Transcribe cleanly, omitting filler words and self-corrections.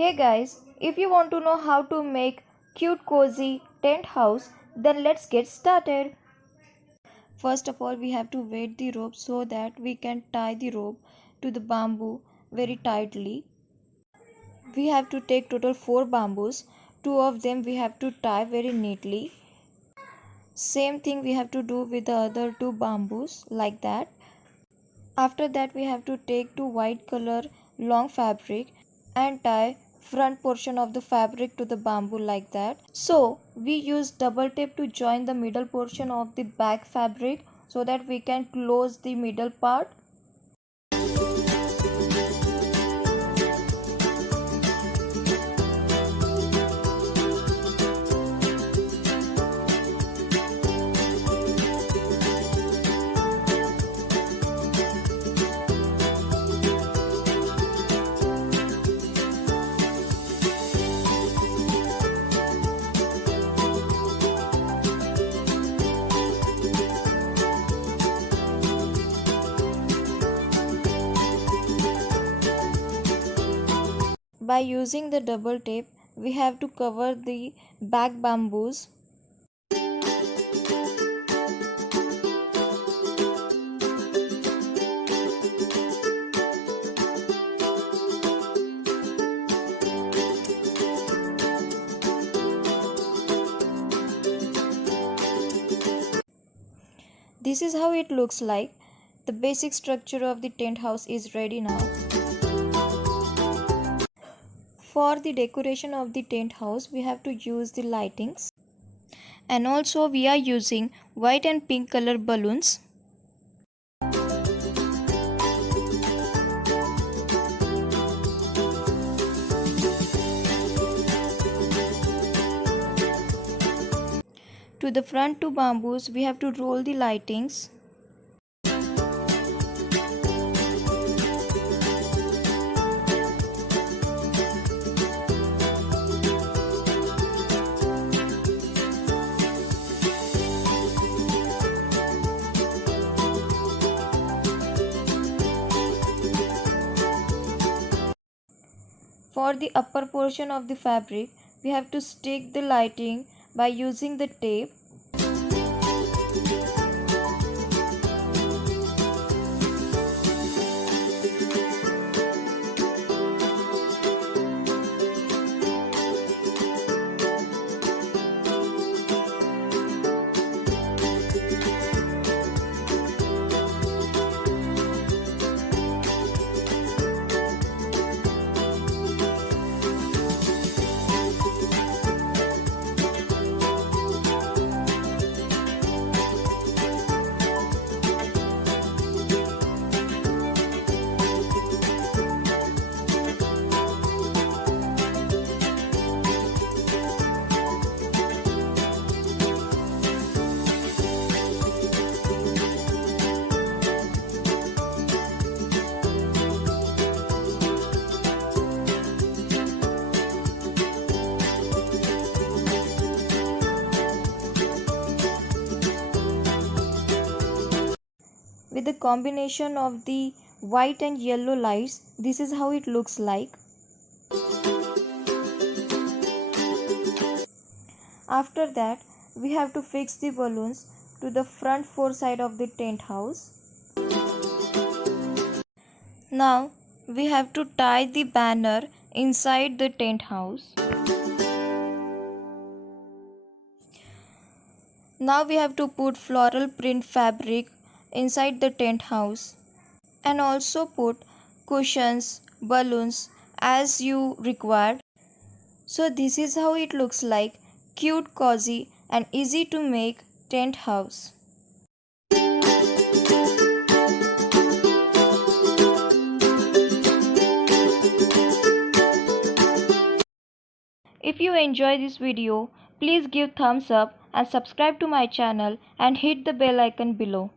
Hey guys, if you want to know how to make cute cozy tent house, then let's get started. First of all, we have to weight the rope so that we can tie the rope to the bamboo very tightly. We have to take total 4 bamboos. 2 of them we have to tie very neatly. Same thing we have to do with the other 2 bamboos like that. After that we have to take 2 white color long fabric and tie front portion of the fabric to the bamboo like that. So we use double tape to join the middle portion of the back fabric so that we can close the middle part. By using the double tape, we have to cover the back bamboos. This is how it looks like. The basic structure of the tent house is ready now. For the decoration of the tent house, we have to use the lightings. And also we are using white and pink color balloons. To the front 2 bamboos, we have to roll the lightings. For the upper portion of the fabric, we have to stick the lighting by using the tape. With the combination of the white and yellow lights, this is how it looks like. After that, we have to fix the balloons to the front 4 side of the tent house. Now, we have to tie the banner inside the tent house. Now we have to put floral print fabric inside the tent house and also put cushions, balloons as you require. So this is how it looks like, cute, cozy and easy to make tent house. If you enjoy this video, please give thumbs up and subscribe to my channel and hit the bell icon below.